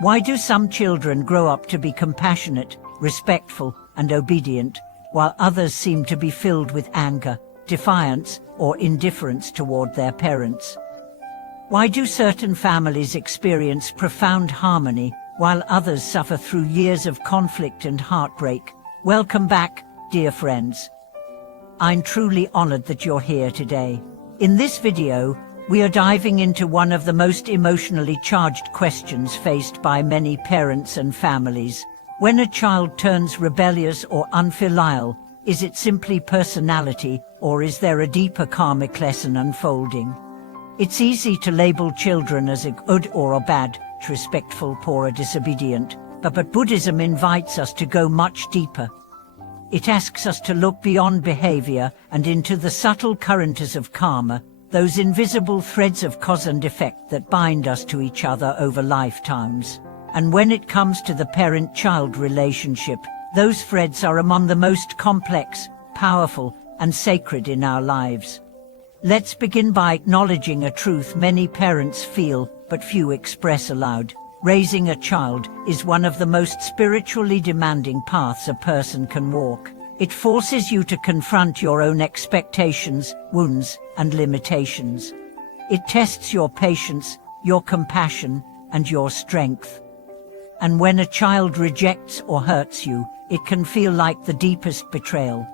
Why do some children grow up to be compassionate, respectful, and obedient, while others seem to be filled with anger, defiance, or indifference toward their parents? Why do certain families experience profound harmony, while others suffer through years of conflict and heartbreak? Welcome back, dear friends. I'm truly honored that you're here today. In this video, we are diving into one of the most emotionally charged questions faced by many parents and families. When a child turns rebellious or unfilial, is it simply personality, or is there a deeper karmic lesson unfolding? It's easy to label children as a good or a bad, respectful, poor, or disobedient, but Buddhism invites us to go much deeper. It asks us to look beyond behavior and into the subtle currents of karma, those invisible threads of cause and effect that bind us to each other over lifetimes. And when it comes to the parent-child relationship, those threads are among the most complex, powerful, and sacred in our lives. Let's begin by acknowledging a truth many parents feel, but few express aloud. Raising a child is one of the most spiritually demanding paths a person can walk. It forces you to confront your own expectations, wounds, and limitations. It tests your patience, your compassion, and your strength. And when a child rejects or hurts you, it can feel like the deepest betrayal.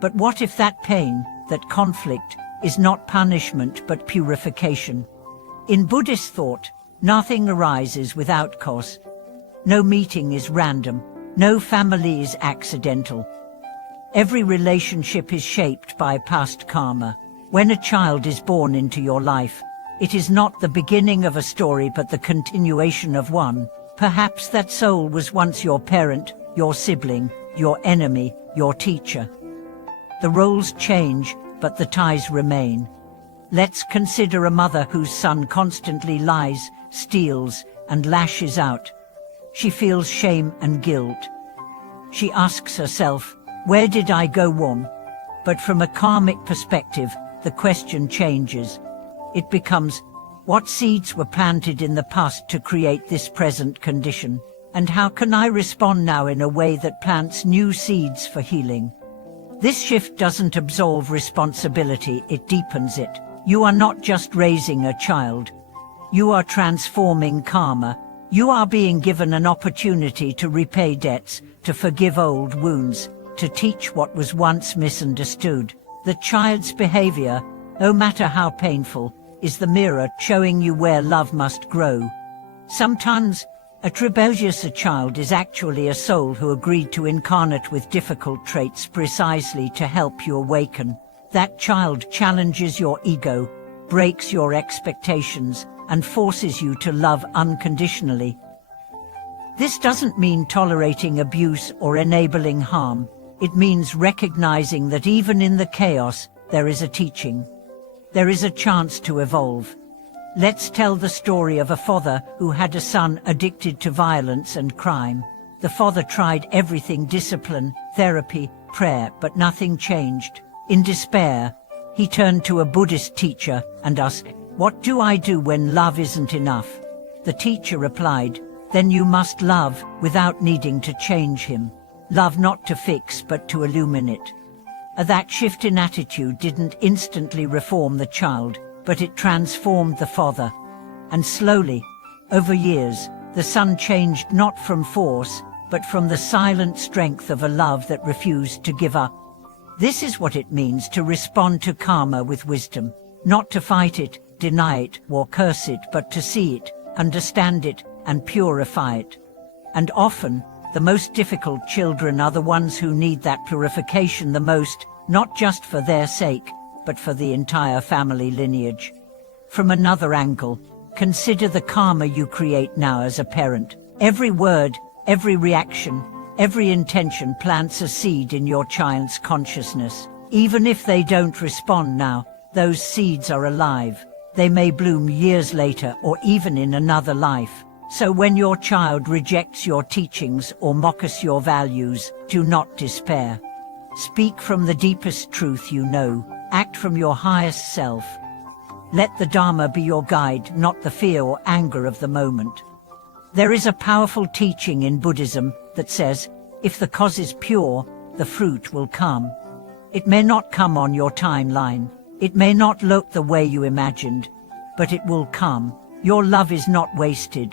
But what if that pain, that conflict, is not punishment but purification? In Buddhist thought, nothing arises without cause. No meeting is random. No family is accidental. Every relationship is shaped by past karma. When a child is born into your life, it is not the beginning of a story but the continuation of one. Perhaps that soul was once your parent, your sibling, your enemy, your teacher. The roles change, but the ties remain. Let's consider a mother whose son constantly lies, steals, and lashes out. She feels shame and guilt. She asks herself, "Where did I go wrong?" But from a karmic perspective, the question changes. It becomes, what seeds were planted in the past to create this present condition? And how can I respond now in a way that plants new seeds for healing? This shift doesn't absolve responsibility, it deepens it. You are not just raising a child. You are transforming karma. You are being given an opportunity to repay debts, to forgive old wounds, to teach what was once misunderstood. The child's behavior, no matter how painful, is the mirror showing you where love must grow. Sometimes, a rebellious child is actually a soul who agreed to incarnate with difficult traits precisely to help you awaken. That child challenges your ego, breaks your expectations, and forces you to love unconditionally. This doesn't mean tolerating abuse or enabling harm. It means recognizing that even in the chaos, there is a teaching. There is a chance to evolve. Let's tell the story of a father who had a son addicted to violence and crime. The father tried everything: discipline, therapy, prayer, but nothing changed. In despair, he turned to a Buddhist teacher and asked, "What do I do when love isn't enough?" The teacher replied, "Then you must love without needing to change him. Love not to fix but to illuminate." That shift in attitude didn't instantly reform the child, but it transformed the father. And slowly, over years, the son changed not from force, but from the silent strength of a love that refused to give up. This is what it means to respond to karma with wisdom. Not to fight it, deny it, or curse it, but to see it, understand it, and purify it. And often, the most difficult children are the ones who need that purification the most, not just for their sake, but for the entire family lineage. From another angle, consider the karma you create now as a parent. Every word, every reaction, every intention plants a seed in your child's consciousness. Even if they don't respond now, those seeds are alive. They may bloom years later or even in another life. So when your child rejects your teachings or mocks your values, do not despair. Speak from the deepest truth you know. Act from your highest self. Let the Dharma be your guide, not the fear or anger of the moment. There is a powerful teaching in Buddhism that says, if the cause is pure, the fruit will come. It may not come on your timeline. It may not look the way you imagined, but it will come. Your love is not wasted.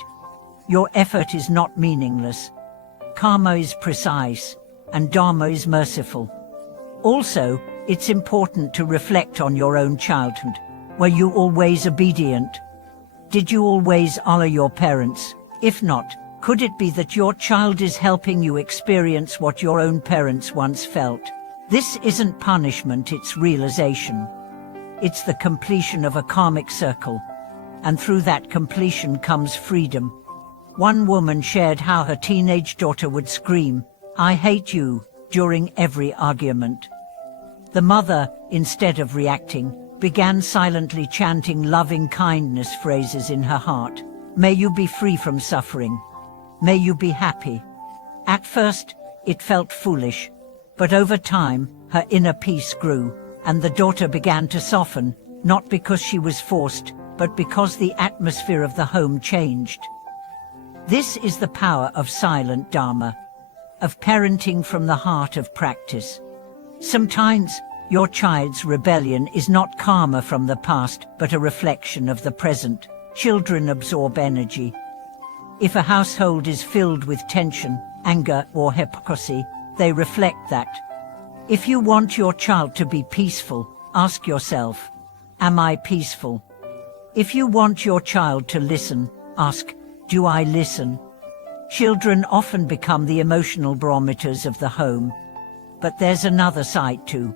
Your effort is not meaningless. Karma is precise, and Dharma is merciful. Also, it's important to reflect on your own childhood. Were you always obedient? Did you always honor your parents? If not, could it be that your child is helping you experience what your own parents once felt? This isn't punishment, it's realization. It's the completion of a karmic circle, and through that completion comes freedom. One woman shared how her teenage daughter would scream, "I hate you," during every argument. The mother, instead of reacting, began silently chanting loving-kindness phrases in her heart. May you be free from suffering. May you be happy. At first, it felt foolish, but over time, her inner peace grew, and the daughter began to soften, not because she was forced, but because the atmosphere of the home changed. This is the power of silent Dharma, of parenting from the heart of practice. Sometimes, your child's rebellion is not karma from the past, but a reflection of the present. Children absorb energy. If a household is filled with tension, anger, or hypocrisy, they reflect that. If you want your child to be peaceful, ask yourself, am I peaceful? If you want your child to listen, ask, do I listen? Children often become the emotional barometers of the home. But there's another side too.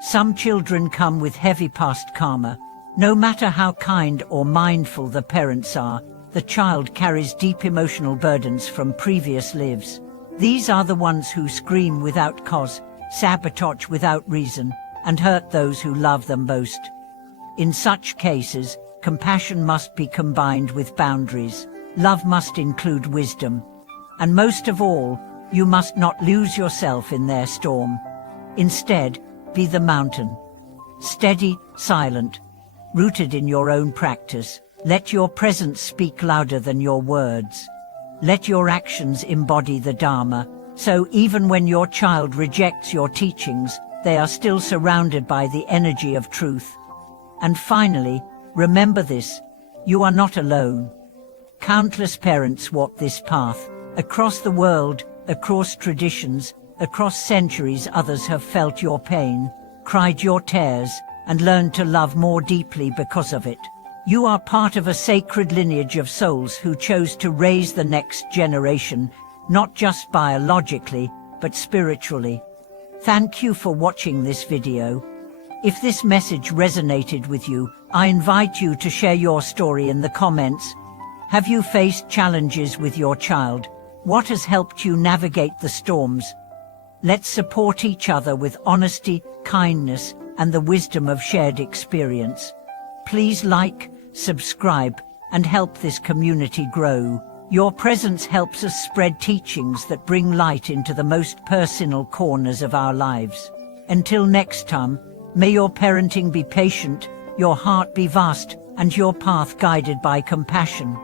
Some children come with heavy past karma. No matter how kind or mindful the parents are, the child carries deep emotional burdens from previous lives. These are the ones who scream without cause, sabotage without reason, and hurt those who love them most. In such cases, compassion must be combined with boundaries. Love must include wisdom. And most of all, you must not lose yourself in their storm. Instead, be the mountain. Steady, silent, rooted in your own practice. Let your presence speak louder than your words. Let your actions embody the Dharma, so even when your child rejects your teachings, they are still surrounded by the energy of truth. And finally, remember this, you are not alone. Countless parents walk this path. Across the world, across traditions, across centuries, others have felt your pain, cried your tears, and learned to love more deeply because of it. You are part of a sacred lineage of souls who chose to raise the next generation, not just biologically, but spiritually. Thank you for watching this video. If this message resonated with you, I invite you to share your story in the comments. Have you faced challenges with your child? What has helped you navigate the storms? Let's support each other with honesty, kindness, and the wisdom of shared experience. Please like, subscribe, and help this community grow. Your presence helps us spread teachings that bring light into the most personal corners of our lives. Until next time, may your parenting be patient, your heart be vast, and your path guided by compassion.